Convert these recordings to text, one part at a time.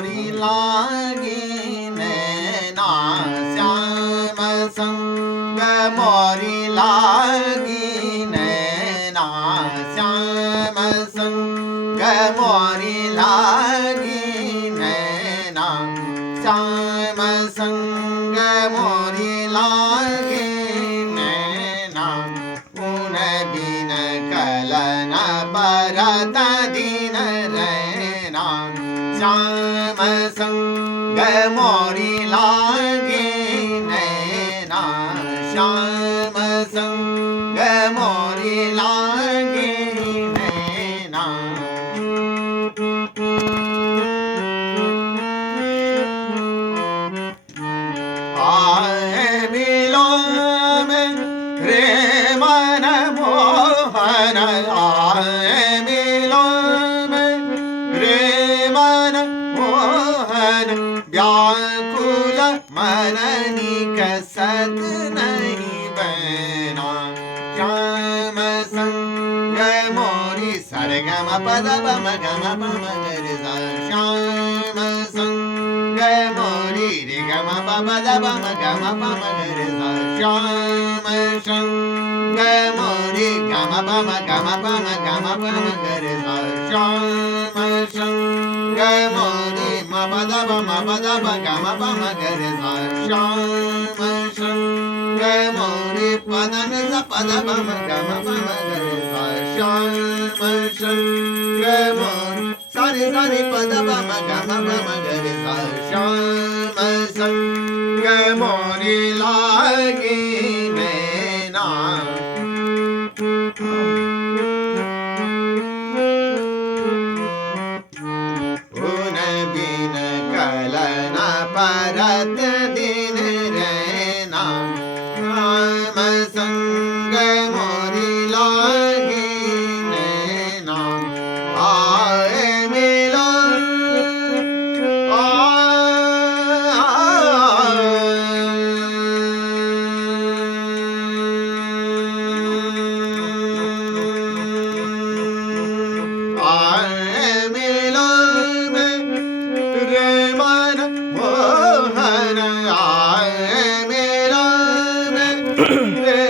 मोरी लागी नैना श्याम संग मोरी लागी नैना श्याम संग मोरी लागी नैना श्याम संग मोरी लागी नैना उन बिन कलन परत दिन रैना श्याम संग मोरी लागी नैना श्याम संग मोरी लागी नैना आए मिलो में रे मन मोहन आए मिलो में रे मन मोहन व्याकुल मन निकसत नहीं बना श्याम संग मोरी सरगम पद पम गम पम गरि सा श्याम संग मोरी रे गम पम द पम गम पम गरि सा श्याम संग मोरी गम पम गम पम गरि सा श्याम संग मोरी म पद पम गम पम गरि सा श्याम संग मोरी पदन स पद पम गम पम गरि सा श्याम संग मोरी सारे सारे पद पम गम पम गरि सा श्याम संग मोरी लागी नैना उन बिन कलन परत दिन रैना श्याम संग मोरी लागी नैना आए मिलो आए मिलो रे मन मोहन आए मिलो रे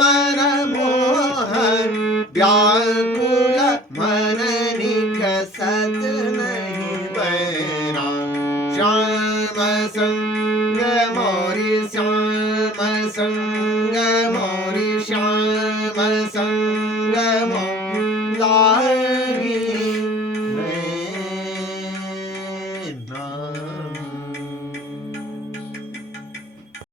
मन मोहन व्याकुल मन निकसत नहीं बना श्याम संग मोरी श्याम संग मोरी श्याम संग मोरी लागी नैना